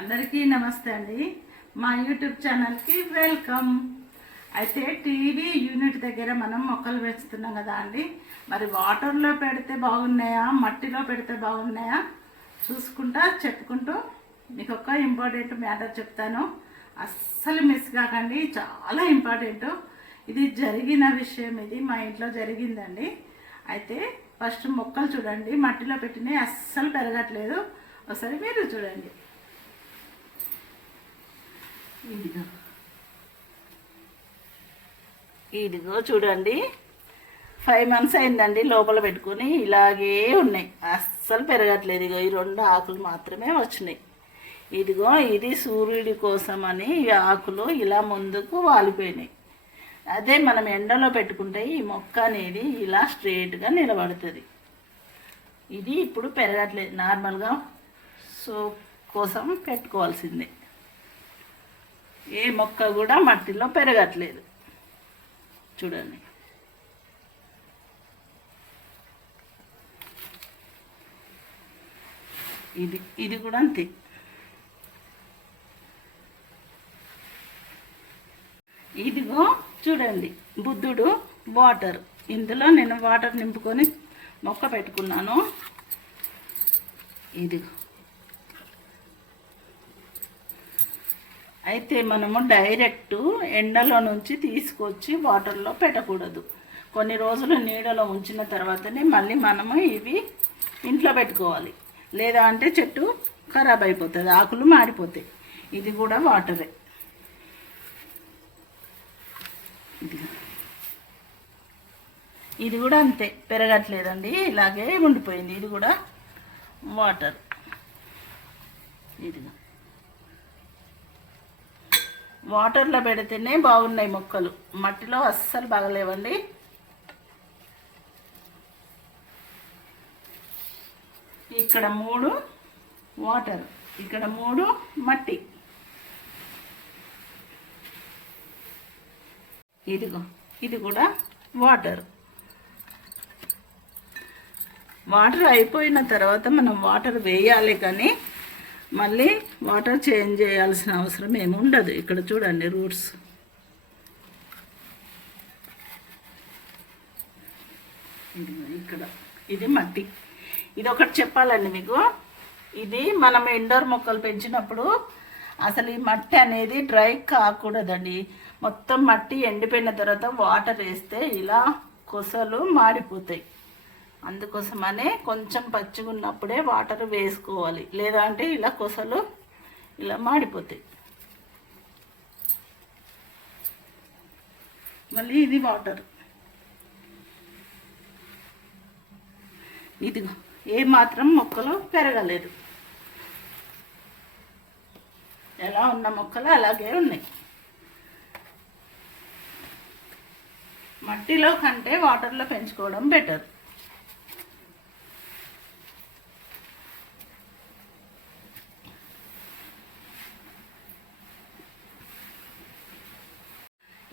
అందరికీ నమస్తే అండి. మా యూట్యూబ్ ఛానల్కి వెల్కమ్. అయితే టీవీ యూనిట్ దగ్గర మనం మొక్కలు పెంచుతున్నాం కదా అండి. మరి వాటర్లో పెడితే బాగున్నాయా, మట్టిలో పెడితే బాగున్నాయా చూసుకుంటా చెప్పుకుంటూ మీకు ఒక ఇంపార్టెంట్ మ్యాటర్ చెప్తాను. అస్సలు మిస్ కాకండి, చాలా ఇంపార్టెంట్. ఇది జరిగిన విషయం, ఇది మా ఇంట్లో జరిగిందండి. అయితే ఫస్ట్ మొక్కలు చూడండి, మట్టిలో పెట్టినవి అస్సలు పెరగట్లేదు. ఒకసారి మీరు చూడండి. ఇదిగో చూడండి, 5 months అయిందండి లోపల పెట్టుకుని, ఇలాగే ఉన్నాయి, అస్సలు పెరగట్లేదు. ఇగో ఈ 2 ఆకులు మాత్రమే వచ్చినాయి. ఇదిగో ఇది సూర్యుడి కోసం అని ఈ ఆకులు ఇలా ముందుకు వాలిపోయినాయి. అదే మనం ఎండలో పెట్టుకుంటే ఈ మొక్క అనేది ఇలా స్ట్రైట్గా నిలబడుతుంది. ఇది ఇప్పుడు పెరగట్లేదు, నార్మల్గా సో కోసం పెట్టుకోవాల్సిందే. ఏ మొక్క కూడా మట్టిలో పెరగట్లేదు. చూడండి, ఇది కూడా అంతే. ఇదిగో చూడండి, బుద్ధుడు వాటర్, ఇందులో నేను వాటర్ నింపుకొని మొక్క పెట్టుకున్నాను. ఇదిగో అయితే మనము డైరెక్ట్ ఎండలో నుంచి తీసుకొచ్చి వాటర్లో పెట్టకూడదు. కొన్ని రోజులు నీడలో ఉంచిన తర్వాతనే మళ్ళీ మనము ఇవి ఇంట్లో పెట్టుకోవాలి. లేదా అంటే చెట్టు ఖరాబ్ అయిపోతుంది, ఆకులు మాడిపోతాయి. ఇది కూడా వాటరే. ఇది కూడా అంతే, పెరగట్లేదండి, ఇలాగే ఉండిపోయింది. ఇది కూడా వాటర్. ఇదిగా వాటర్లో పెడితేనే బాగున్నాయి మొక్కలు, మట్టిలో అస్సలు బాగలేవండి. ఇక్కడ 3 వాటర్, ఇక్కడ 3 మట్టి. ఇదిగో ఇది కూడా వాటర్. వాటర్ అయిపోయిన తర్వాత మనం వాటర్ వేయాలి, కానీ మళ్ళీ వాటర్ చేంజ్ చేయాల్సిన అవసరం ఏమి ఉండదు. ఇక్కడ చూడండి రూట్స్. ఇక్కడ ఇది మట్టి. ఇది ఒకటి చెప్పాలండి మీకు, ఇది మనం ఇండోర్ మొక్కలు పెంచినప్పుడు అసలు ఈ మట్టి అనేది డ్రై కాకూడదండి. మొత్తం మట్టి ఎండిపోయిన తర్వాత వాటర్ వేస్తే ఇలా కొసలు మాడిపోతాయి. అందుకోసమనే కొంచెం పచ్చిగా ఉన్నప్పుడే వాటర్ వేసుకోవాలి, లేదా అంటే ఇలా కొసలు ఇలా మాడిపోతాయి. మళ్ళీ ఇది వాటర్. ఇదిగో ఏ మాత్రం మొక్కలు పెరగలేదు, ఎలా ఉన్న మొక్కలు అలాగే ఉన్నాయి. మట్టిలో కంటే వాటర్లో పెంచుకోవడం బెటర్.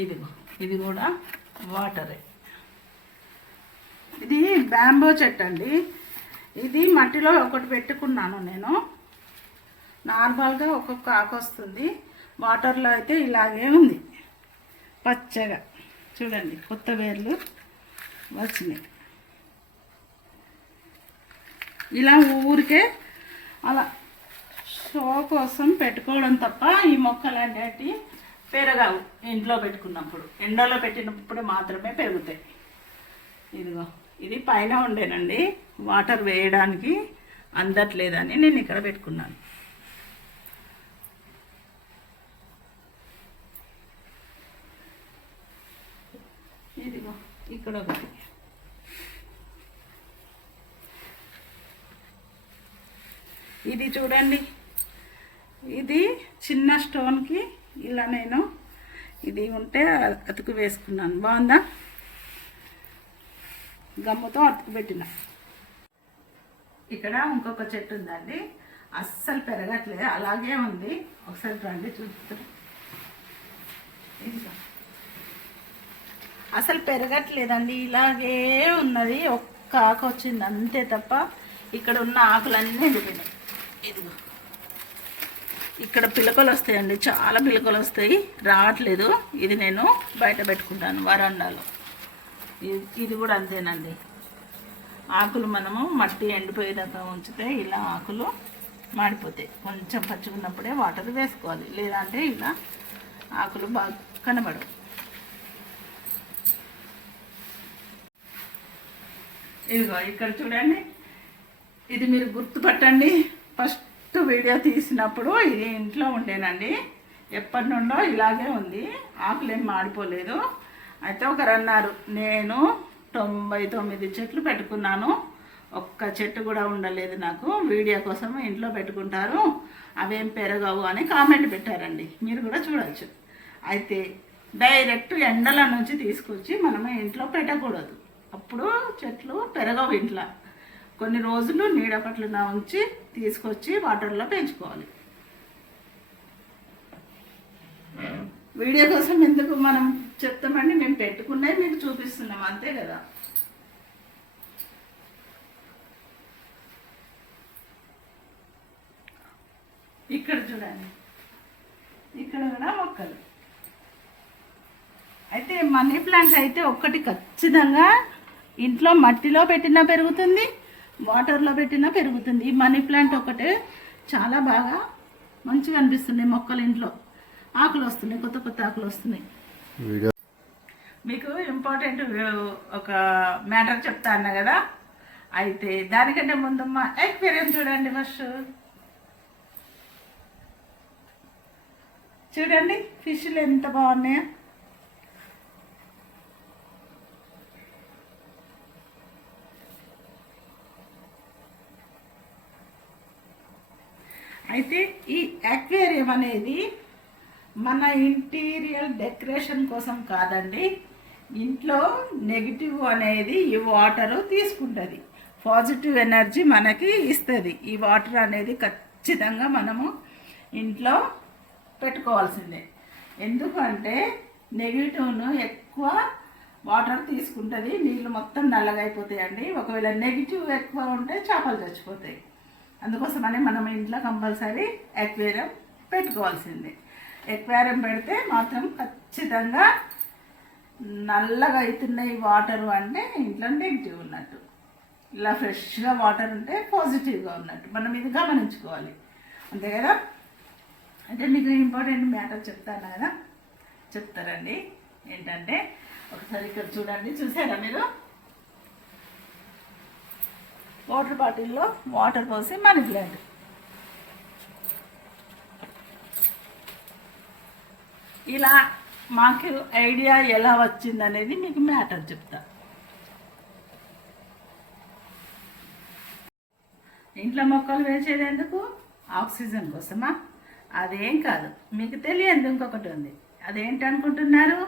ఇదిగో ఇది కూడా వాటరే. ఇది బ్యాంబో చెట్టు అండి. ఇది మట్టిలో ఒకటి పెట్టుకున్నాను నేను. నార్మల్గా ఒక్కొక్క ఆకు వస్తుంది, వాటర్లో అయితే ఇలాగే ఉంది పచ్చగా. చూడండి, కొత్త వేర్లు వచ్చినాయి. ఇలా ఊరికే అలా షో కోసం పెట్టుకోవడం తప్ప ఈ మొక్కలు అనేటివి పెరగవు. ఇంట్లో పెట్టుకున్నప్పుడు, ఎండలో పెట్టినప్పుడు మాత్రమే పెరుగుతాయి. ఇదిగో ఇది పైన ఉండేనండి, వాటర్ వేయడానికి అందట్లేదని నేను ఇక్కడ పెట్టుకున్నాను. ఇదిగో ఇక్కడ ఒకటి. ఇది చూడండి, ఇది చిన్న స్టోన్కి ఇలా నేను ఇది ఉంటే అతుకు వేసుకున్నాను. బాగుందా? గమ్ముతో అతుకు పెట్టిన. ఇక్కడ ఇంకొక చెట్టు ఉందండి, అస్సలు పెరగట్లేదు, అలాగే ఉంది. ఒకసారి రండి చూస్తారు. అసలు పెరగట్లేదండి, ఇలాగే ఉన్నది. ఒక్క ఆకు వచ్చింది అంతే తప్ప ఇక్కడ ఉన్న ఆకులన్నీ ఎండిపోయినాయి. ఇదిగో ఇక్కడ పిలకలు వస్తాయండి, చాలా పిలకలు వస్తాయి, రావట్లేదు. ఇది నేను బయట పెట్టుకుంటాను వరండాలో. ఇది కూడా అంతేనండి. ఆకులు మనము మట్టి ఎండిపోయేదాకా ఉంచితే ఇలా ఆకులు మాడిపోతాయి. కొంచెం పచ్చిగున్నప్పుడే వాటర్ వేసుకోవాలి, లేదంటే ఇలా ఆకులు బాగా కనబడవు. ఇదిగో ఇక్కడ చూడండి, ఇది మీరు గుర్తుపట్టండి. ఫస్ట్ వీడియో తీసినప్పుడు ఇది ఇంట్లో ఉండేనండి, ఎప్పటి నుండో ఇలాగే ఉంది, ఆకులేం మాడిపోలేదు. అయితే ఒకరు అన్నారు, నేను 99 చెట్లు పెట్టుకున్నాను, ఒక్క చెట్టు కూడా ఉండలేదు నాకు, వీడియో కోసం ఇంట్లో పెట్టుకుంటారు, అవేం పెరగవు అని కామెంట్ పెట్టారండి. మీరు కూడా చూడవచ్చు. అయితే డైరెక్ట్ ఎండల నుంచి తీసుకొచ్చి మనము ఇంట్లో పెట్టకూడదు, అప్పుడు చెట్లు పెరగవు ఇంట్లో. కొన్ని రోజులు నీడ పట్ల ఉంచి తీసుకొచ్చి వాటర్లో పెంచుకోవాలి. వీడియో కోసం ఎందుకు మనం చెప్తామండి, మేము పెట్టుకున్నవి మీకు చూపిస్తున్నాం అంతే కదా. ఇక్కడ చూడండి, ఇక్కడ కూడా మొక్కలు. అయితే మనీ ప్లాంట్ అయితే ఒక్కటి ఖచ్చితంగా ఇంట్లో మట్టిలో పెట్టినా పెరుగుతుంది, వాటర్లో పెట్టినా పెరుగుతుంది. ఈ మనీ ప్లాంట్ ఒకటే చాలా బాగా మంచిగా అనిపిస్తున్నాయి మొక్కలు. ఇంట్లో ఆకులు వస్తున్నాయి, కొత్త కొత్త ఆకులు వస్తున్నాయి. మీకు ఇంపార్టెంట్ ఒక మ్యాటర్ చెప్తా అన్నా కదా. అయితే దానికంటే ముందమ్మ ఎక్వేరియం చూడండి. ఫస్ట్ చూడండి ఫిష్లు ఎంత బాగున్నాయో. అయితే ఈ అక్వేరియం అనేది మన ఇంటీరియర్ డెకరేషన్ కోసం కాదండి, ఇంట్లో నెగిటివ్ అనేది ఈ వాటరు తీసుకుంటుంది, పాజిటివ్ ఎనర్జీ మనకి ఇస్తుంది. ఈ వాటర్ అనేది ఖచ్చితంగా మనము ఇంట్లో పెట్టుకోవాల్సిందే. ఎందుకంటే నెగిటివ్ను ఎక్కువ వాటర్ తీసుకుంటుంది, నీళ్ళు మొత్తం నల్లగా అయిపోతాయండి. ఒకవేళ నెగిటివ్ ఎక్కువ ఉంటే చేపలు చచ్చిపోతాయి. అందుకోసమని మనం ఇంట్లో కంపల్సరీ అక్వేరియం పెట్టుకోవాల్సిందే. ఎక్వేరియం పెడితే మాత్రం ఖచ్చితంగా నల్లగా అవుతున్నాయి వాటరు అంటే ఇంట్లో నెగిటివ్ ఉన్నట్టు, ఇలా ఫ్రెష్గా వాటర్ ఉంటే పాజిటివ్గా ఉన్నట్టు మనం ఇది గమనించుకోవాలి, అంతే కదా. అంటే మీకు ఇంపార్టెంట్ మ్యాటర్ చెప్తాను కదా, చెప్తారండి. ఏంటంటే ఒకసారి ఇక్కడ చూడండి, చూసారా మీరు, వాటర్ బాటిల్లో వాటర్ పోసి మనీ ప్లాంట్. ఇలా మాకు ఐడియా ఎలా వచ్చిందనేది మీకు మ్యాటర్ చెప్తా. ఇంట్లో మొక్కలు వేసేది ఎందుకు? ఆక్సిజన్ కోసమా? అదేం కాదు, మీకు తెలియదు ఇంకొకటి ఉంది. అదేంటి అనుకుంటున్నారు?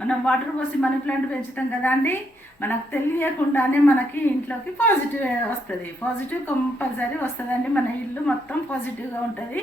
మనం వాటర్ పోసి మనీ ప్లాంట్ పెంచుతాం కదా అండి, మనకు తెలియకుండానే మనకి ఇంట్లోకి పాజిటివ్ వస్తుంది. పాజిటివ్ కంపల్సరీ వస్తుందండి, మన ఇల్లు మొత్తం పాజిటివ్గా ఉంటుంది.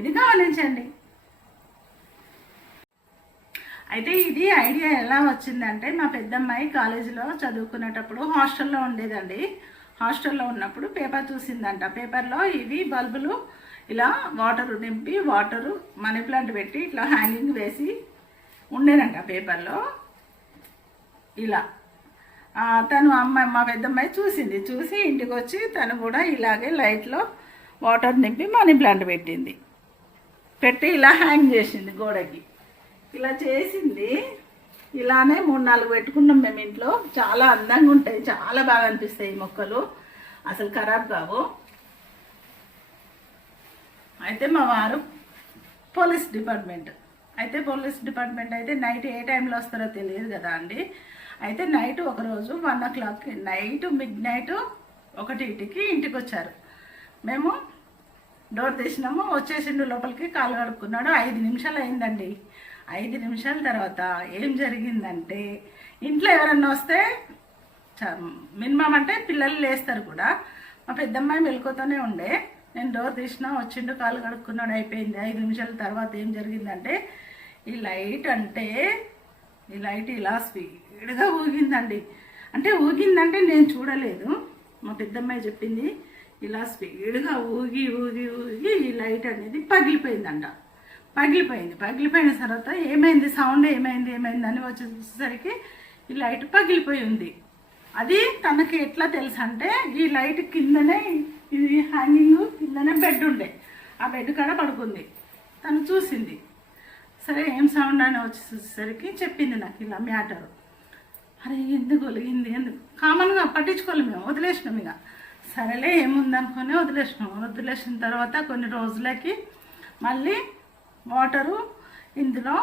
ఇది గమనించండి. అయితే ఇది ఐడియా ఎలా వచ్చిందంటే, మా పెద్దమ్మాయి కాలేజీలో చదువుకునేటప్పుడు హాస్టల్లో ఉండేదండి. హాస్టల్లో ఉన్నప్పుడు పేపర్ చూసిందంట. పేపర్లో ఇవి బల్బులు ఇలా వాటర్ నింపి వాటరు మనీ ప్లాంట్ పెట్టి ఇట్లా హ్యాంగింగ్ వేసి ఉండేనంట పేపర్లో. ఇలా తను అమ్మాయి, మా పెద్దమ్మాయి చూసింది. చూసి ఇంటికి వచ్చి తను కూడా ఇలాగే లైట్లో వాటర్ నింపి మనీ ప్లాంట్ పెట్టింది. పెట్టి ఇలా హ్యాంగ్ చేసింది గోడకి. ఇలా చేసింది. ఇలానే 3-4 పెట్టుకున్నాం మేము ఇంట్లో. చాలా అందంగా ఉంటాయి, చాలా బాగా అనిపిస్తాయి ఈ మొక్కలు, అసలు ఖరాబ్ కావు. అయితే మా వారు పోలీస్ డిపార్ట్మెంట్. పోలీస్ డిపార్ట్మెంట్ అయితే నైట్ ఏ టైంలో వస్తారో తెలియదు కదా అండి. అయితే నైట్ ఒకరోజు 1 o'clock నైట్ మిడ్-నైట్ 1కి ఇంటికి వచ్చారు. మేము డోర్ తీసినాము, వచ్చేసిండు లోపలికి, కాలు కడుక్కున్నాడు. 5 నిమిషాలు అయిందండి. 5 నిమిషాల తర్వాత ఏం జరిగిందంటే, ఇంట్లో ఎవరన్నా వస్తే మినిమం అంటే పిల్లలు లేస్తారు కూడా, మా పెద్దమ్మాయి మెలకుతూనే ఉండే. నేను డోర్ తీసినా, వచ్చిండు, కాలు కడుక్కున్నాడు, అయిపోయింది. 5 నిమిషాల తర్వాత ఏం జరిగిందంటే, ఈ లైట్ ఇలా స్పీడ్గా ఊగిందండి. అంటే ఊగిందంటే నేను చూడలేదు, మా పెద్దమ్మాయి చెప్పింది. ఇలా స్పీడ్గా ఊగి ఊగి ఊగి ఈ లైట్ అనేది పగిలిపోయిందంట. పగిలిపోయిన తర్వాత ఏమైంది సౌండ్ ఏమైంది అని వచ్చేసరికి ఈ లైట్ పగిలిపోయి ఉంది. అది తనకి ఎట్లా తెలుసు అంటే ఈ లైట్ కిందనే ఇది హ్యాంగింగ్ కిందనే బెడ్ ఉండే, ఆ బెడ్ కాడ పడుకుంది. తను చూసింది. సరే ఏం సౌండ్ అని వచ్చేసరికి చెప్పింది నాకు ఇలా మ్యాటర్. అరే ఎందుకు ఒలిగింది ఎందుకు కామన్గా పట్టించుకోలేము మేము, వదిలేసినాం. ఇక సరేలే ఏముందనుకొని వదిలేసిన తర్వాత కొన్ని రోజులకి మళ్ళీ వాటరు ఇందులో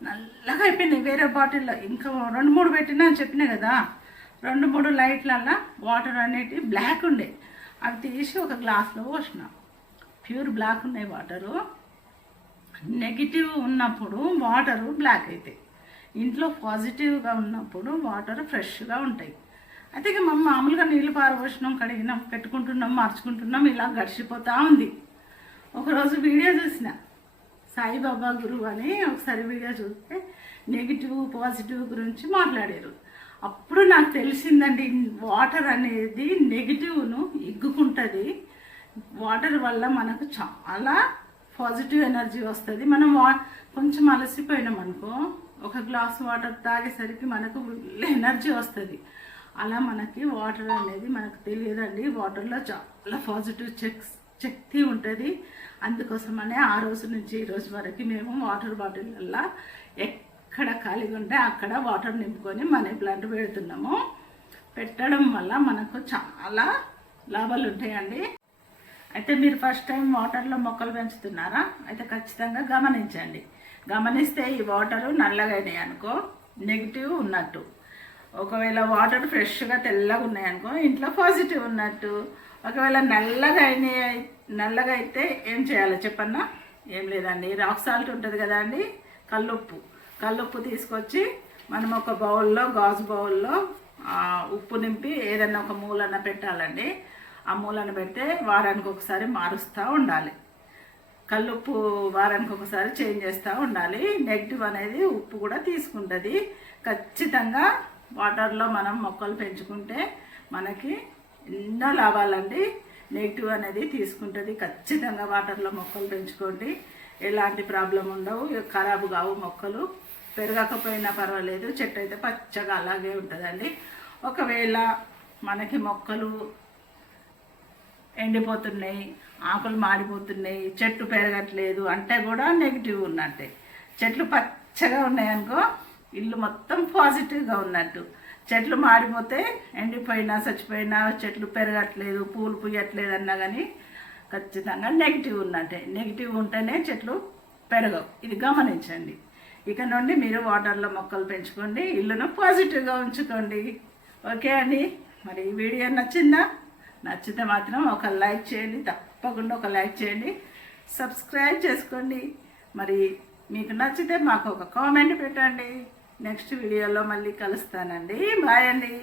నల్లగా అయిపోయినాయి. వేరే బాటిల్లో ఇంకా 2-3 పెట్టినా అని చెప్పినా కదా, 2-3 లైట్లల్లో వాటర్ అనేటివి బ్లాక్ ఉండే. అవి తీసి ఒక గ్లాస్లో పోసిన. ప్యూర్ బ్లాక్ ఉన్నాయి వాటరు. నెగిటివ్ ఉన్నప్పుడు వాటరు బ్లాక్ అవుతాయి, ఇంట్లో పాజిటివ్గా ఉన్నప్పుడు వాటర్ ఫ్రెష్గా ఉంటాయి. అయితే ఇక మామూలుగా నీళ్ళు పారబోసినాం, కడిగినాం, పెట్టుకుంటున్నాం, మార్చుకుంటున్నాం, ఇలా గడిచిపోతూ ఉంది. ఒకరోజు వీడియో చూసిన సాయిబాబా గురువు అని, ఒకసారి వీడియో చూస్తే నెగిటివ్ పాజిటివ్ గురించి మాట్లాడారు. అప్పుడు నాకు తెలిసిందండి వాటర్ అనేది నెగిటివ్ను ఎగ్గుకుంటుంది. వాటర్ వల్ల మనకు చాలా పాజిటివ్ ఎనర్జీ వస్తుంది. మనం కొంచెం అలసిపోయినాం అనుకో, ఒక గ్లాస్ వాటర్ తాగేసరికి మనకు ఎనర్జీ వస్తుంది. అలా మనకి వాటర్ అనేది మనకు తెలియదండి, వాటర్లో చాలా పాజిటివ్ శక్తి ఉంటుంది. అందుకోసమనే ఆ రోజు నుంచి ఈ రోజు వరకు మేము వాటర్ బాటిళ్ళల్లో ఎక్కడ ఖాళీగా ఉంటే అక్కడ వాటర్ నింపుకొని మనీ ప్లాంట్ పెడుతున్నాము. పెట్టడం వల్ల మనకు చాలా లాభాలు ఉంటాయండి. అయితే మీరు ఫస్ట్ టైం వాటర్లో మొక్కలు పెంచుతున్నారా అయితే ఖచ్చితంగా గమనిస్తే ఈ వాటరు నల్లగా అయినాయి అనుకో నెగిటివ్ ఉన్నట్టు, ఒకవేళ వాటర్ ఫ్రెష్గా తెల్లగా ఉన్నాయనుకో ఇంట్లో పాజిటివ్ ఉన్నట్టు. ఒకవేళ నల్లగా అయితే ఏం చేయాలో చెప్పన్నా? ఏం లేదండి, రాక్ సాల్ట్ ఉంటుంది కదా అండి, కల్లుప్పు తీసుకొచ్చి మనం ఒక బౌల్లో, గాజు బౌల్లో ఉప్పు నింపి ఏదన్నా ఒక మూలన పెట్టాలండి. ఆ మూలన పెడితే వారానికి ఒకసారి మారుస్తూ ఉండాలి. కల్లుప్పు వారానికి ఒకసారి చేంజ్ చేస్తూ ఉండాలి. నెగిటివ్ అనేది ఉప్పు కూడా తీసుకుంటుంది. ఖచ్చితంగా వాటర్లో మనం మొక్కలు పెంచుకుంటే మనకి ఎన్నో లాభాలండి. నెగిటివ్ అనేది తీసుకుంటుంది. ఖచ్చితంగా వాటర్లో మొక్కలు పెంచుకోండి, ఎలాంటి ప్రాబ్లం ఉండవు, ఖరాబు కావు. మొక్కలు పెరగకపోయినా పర్వాలేదు, చెట్టు అయితే పచ్చగా అలాగే ఉంటుందండి. ఒకవేళ మనకి మొక్కలు ఎండిపోతున్నాయి, ఆకులు మాడిపోతున్నాయి, చెట్టు పెరగట్లేదు అంటే కూడా నెగిటివ్ ఉన్నట్టే. చెట్లు పచ్చగా ఉన్నాయనుకో ఇల్లు మొత్తం పాజిటివ్గా ఉన్నట్టు. చెట్లు మాడిపోతే ఎండిపోయినా చచ్చిపోయినా చెట్లు పెరగట్లేదు, పూలు పూయట్లేదు అన్నా కానీ ఖచ్చితంగా నెగిటివ్ ఉన్నట్టే. నెగిటివ్ ఉంటేనే చెట్లు పెరగవు, ఇది గమనించండి. ఇక నుండి మీరు వాటర్లో మొక్కలు పెంచుకోండి, ఇల్లును పాజిటివ్గా ఉంచుకోండి. ఓకే అండి, మరి ఈ వీడియో నచ్చితే మాత్రం ఒక లైక్ చేయండి, తప్పకుండా ఒక లైక్ చేయండి, సబ్స్క్రైబ్ చేసుకోండి. మరి మీకు నచ్చితే మాకు ఒక కామెంట్ పెట్టండి. నెక్స్ట్ వీడియోలో మళ్ళీ కలుస్తానండి. బాయ్ అండి.